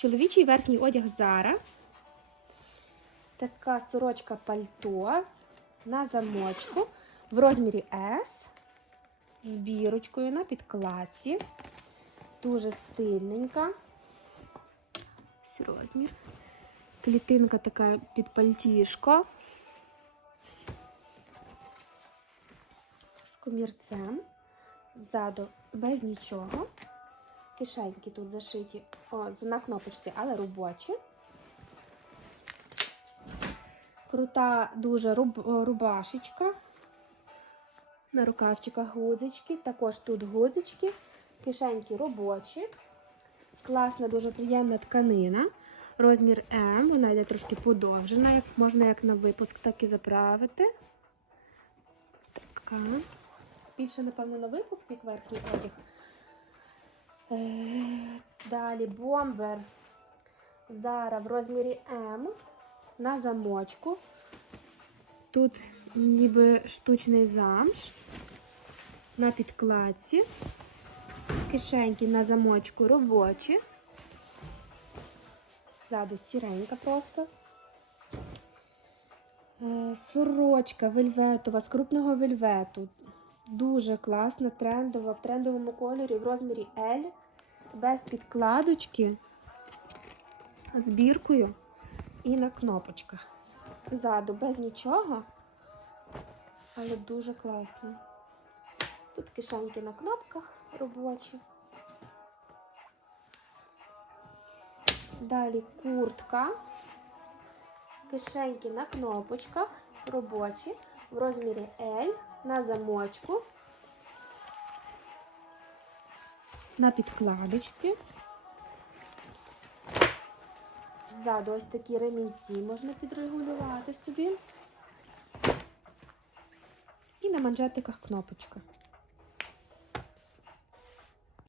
Чоловічий верхній одяг Зара. Така сорочка пальто на замочку в розмірі S з бірочкою на підкладці. Дуже стильненька. Ось розмір. Клітинка така під пальтішко. З комірцем. Ззаду без нічого. Кишеньки тут зашиті о, на кнопочці, але робочі. Крута дуже руб, рубашечка. На рукавчиках гудзички. Також тут гудзички. Кишеньки робочі. Класна, дуже приємна тканина. Розмір М, вона йде трошки подовжена, як можна як на випуск, так і заправити. Така. Більше, напевно, на випуск, як верхній одяг. Е, Далі бомбер. Зара в розмірі М на замочку. Тут ніби штучний замш на підкладці. Кишеньки на замочку робочі. Ззаду сіренька просто. Е, Сорочка вельветова з крупного вельвету. Дуже класна, трендова, в трендовому кольорі в розмірі L, без підкладочки, з біркою і на кнопочках. Ззаду без нічого, але дуже класно. Тут кишеньки на кнопках робочі. Далі куртка, кишеньки на кнопочках, робочі, в розмірі L, на замочку, на підкладочці. Ззаду ось такі ремінці можна підрегулювати собі. І на манжетиках кнопочка.